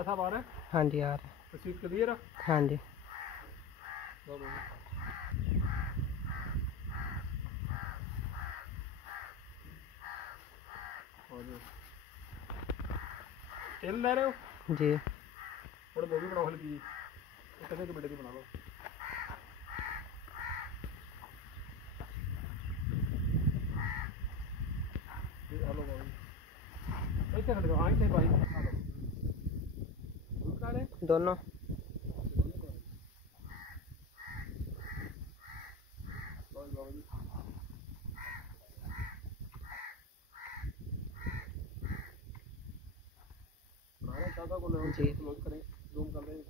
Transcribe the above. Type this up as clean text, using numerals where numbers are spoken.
साहब आ रहे हैं? हाँ जी आ रहे हैं। तो सीट क्लियर है? हाँ जी। तेल ले रहे हो? जी। थोड़ी वो भी बनाओ हल्की, इतने के बेटे की बना लो। हेलो भाई, ऐसे खड़े हो, हाँ ऐसे भाई दोनों। चाचा को ले जी। क्लोज करें, जूम कर रहे हैं,